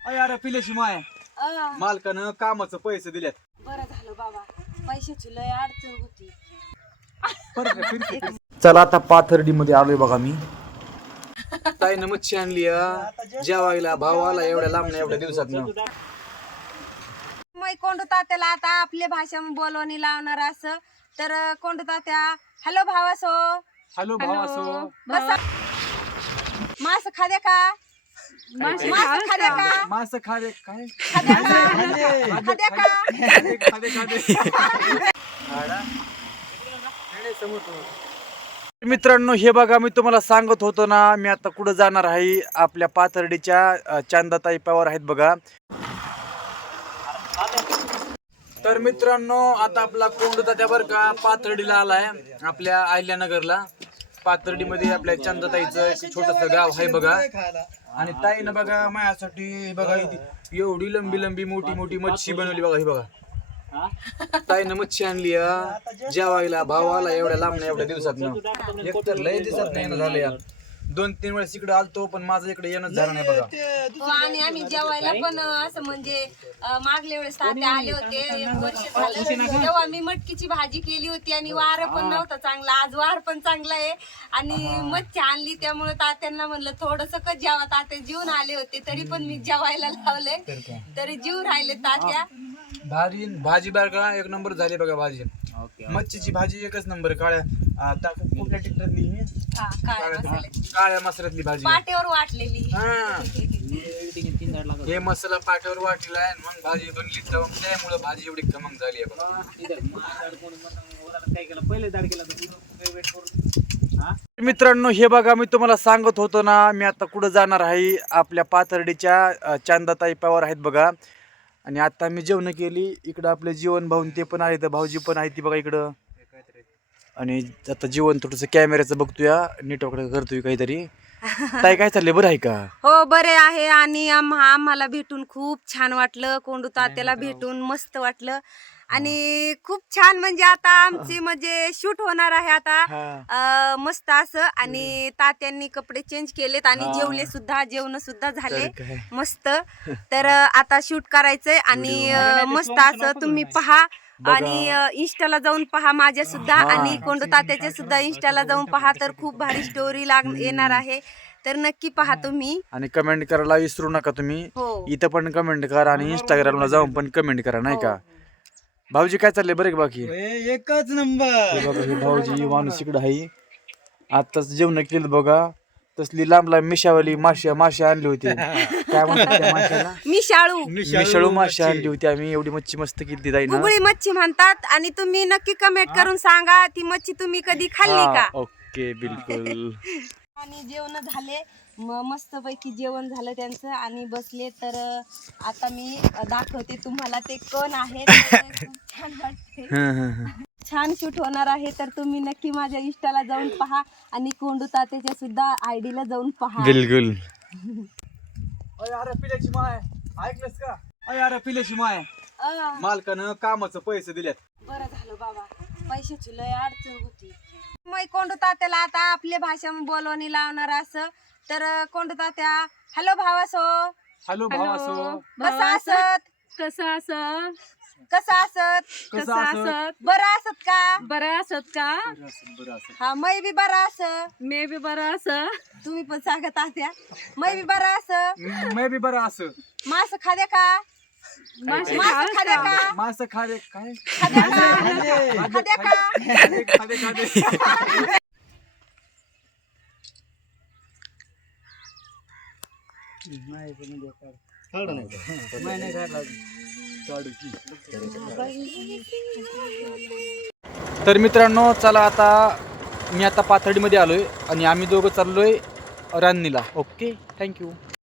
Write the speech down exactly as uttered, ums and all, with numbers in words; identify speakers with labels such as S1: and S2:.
S1: अरे पिल्याची माय
S2: अं,
S1: मालकानं कामाचं पैसे दिल्यात.
S2: बरं झालं बाबा, पैशाची लय अडचण होती.
S1: चला आता पाथर्डी मध्ये आलोय बघा मी. ताईनं मच्छी आणली जेवायला. भाव आला एवढ्या लांब एवढ्या दिवसात.
S2: मग कोंडू तात्याला आता आपल्या भाषा बोलवणी लावणार असं तर कोंडू तात्या हॅलो भावासो.
S1: हॅलो भावासो.
S2: बसा. मास खाद्या का? मास खाद्या का?
S1: मास खादे काय
S2: खाद्या का? खाद्या का?
S1: खादे खादे. मित्रांनो हे बघा, मी तुम्हाला सांगत होतो ना, मी आता कुठं जाणार आहे. आपल्या पाथर्डीच्या चांदाताई पवार आहेत बघा. तर मित्रांनो आता आपला कोंडू तात्या बरं का पाथर्डीला आलाय, आपल्या अहिल्यानगरला. पाथर्डीमध्ये आपल्या चांदाताईचं एक छोटस गाव आहे बघा. आणि ताईनं बघा माझ्यासाठी बघा एवढी लंबी लंबी मोठी मोठी मच्छी बनवली बघा. ही बघा ताईनं मच्छी आणली जेवायला. भाव आला एवढ्या लांब एवढ्या दिवसात. एक तर लय दिवसात नाही झालं यार. दोन तीन वेळेस इकडे आलतो पण माझं इकडे येणंच झालं नाही बघा.
S2: हो, आणि आम्ही जेवायला पण असं म्हणजे अं, मागल्या वेळेस तात्या आले होते. एक वर्ष झालं तेव्हा मी मटकीची भाजी केली होती आणि वार पण नव्हता चांगला. आज वार पण चांगला आहे आणि मच्छी आणली त्यामुळे तात्यांना म्हणलं थोडस कच जेवा. तात्या जीवन आले होते तरी पण मी जेवायला लावले तरी जीव राहिले तात्या.
S1: भाजी भाजी बार का एक नंबर झाली बघा भाजी. मच्छीची भाजी एकच नंबर. काळ्या आता कुठल्या टिकटातली
S2: हा, काळ्या मसाल्याची.
S1: काळ्या मसाल्यातली भाजी
S2: पाट्यावर वाटलेली.
S1: हा. हे मसाला पाट्यावर वाटलेला आहे मग भाजी बनली त्यामुळे भाजी एवढी खमंग झाली आहे. मित्रांनो हे बघा, मी तुम्हाला सांगत होतो ना, मी आता कुठं जाणार आहे. आपल्या पाथर्डीच्या चांदाताई पवार आहेत बघा. आणि आता मी जेवण केली. इकडं आपले जीवन भाऊन ते पण आहे, तर भाऊजी पण आहे ती बघा इकडं. आणि आता जीवन थोडस कॅमेऱ्याचं बघतोय, नेटवर्क करतोय काहीतरी. काय काय चाललंय, बरं आहे का?
S2: हो बरे आहे. आणि आम्हा आम्हाला भेटून खूप छान वाटलं. कोंडू तात्याला भेटून मस्त वाटलं आणि खूप छान. म्हणजे आता आमची म्हणजे शूट होणार आहे आता अं, मस्त असं. आणि तात्यांनी कपडे चेंज केलेत आणि जेवले सुद्धा, जेवण सुद्धा झाले मस्त. तर आता शूट करायचंय आणि अं, मस्त असं तुम्ही पहा. आणि इंस्टाला जाऊन पहा माझ्या सुद्धा आणि कोंडू तात्याच्या सुद्धा इंस्टाला जाऊन पहा. तर खूप भारी स्टोरी लाग येणार आहे तर नक्की पहा तुम्ही.
S1: आणि कमेंट करायला विसरू नका तुम्ही.
S2: हो,
S1: इथं पण कमेंट करा आणि इंस्टाग्रामला जाऊन पण कमेंट करा नाही का. भाऊजी काय चाललंय, बरं का बाकी?
S3: एकच नंबर.
S1: बघा हे भाऊजी माणूस इकडं आहे. आताच जेवण केलं बघा. तसली लांब लांब मिशावाली माशी माशी आणली होती. काय म्हणतात त्या माशाला?
S2: मिशाळू
S1: मिशाळू माशी आणली होती आम्ही. एवढी मच्छी मस्त केली ताई ना.
S2: गुगळी मच्छी म्हणतात. आणि तुम्ही नक्की कमेंट करून सांगा ती मच्छी तुम्ही कधी खाल्ली का.
S1: ओके बिलकुल.
S2: आणि जेवण झाले मस्त पैकी जेवण झालं त्यांचं आणि बसले. तर आता मी दाखवते तुम्हाला ते कोण आहे. छान वाटते, छान शूट होणार आहे. तर तुम्ही नक्की माझ्या इंस्टाला जाऊन पहा आणि कोंडू तात्याच्या सुद्धा आयडीला जाऊन पहा.
S1: बिलकुल.
S3: अरे पिल्याची माय ऐकलंस का? अरे पिल्याची माय
S2: अं,
S1: मालकानं कामाचं पैसे दिल्यात.
S2: बरं झालं बाबा, पैशाची लय अडचण होती. मग कोंडू तात्याला आता आपल्या भाषा बोलवणी लावणार असं तर कोंडू तात्या हॅलो भावासो.
S1: हॅलो भावासो.
S2: कसं असत?
S4: कसं असं
S2: कसं असत?
S1: कसं असत?
S2: बरं असत का?
S4: बरं असत का?
S2: हा मै बी बरं असं.
S4: मे बी बरं असं.
S2: तुम्ही पण सांगा तात्या मै बी बरं असं.
S1: मे बी बरं असं.
S2: मास खाद्या का?
S4: मासे
S2: मास
S4: खाल
S2: खाद्या
S4: का?
S2: का?
S1: मास खादे काय
S2: खाद्या का? खाद्या का?
S1: खादे खादे खादे. तर मित्रांनो चला आता मी आता पाथर्डीमध्ये आलोय आणि आम्ही दोघं चाललोय रान्नीला. Okay thank you.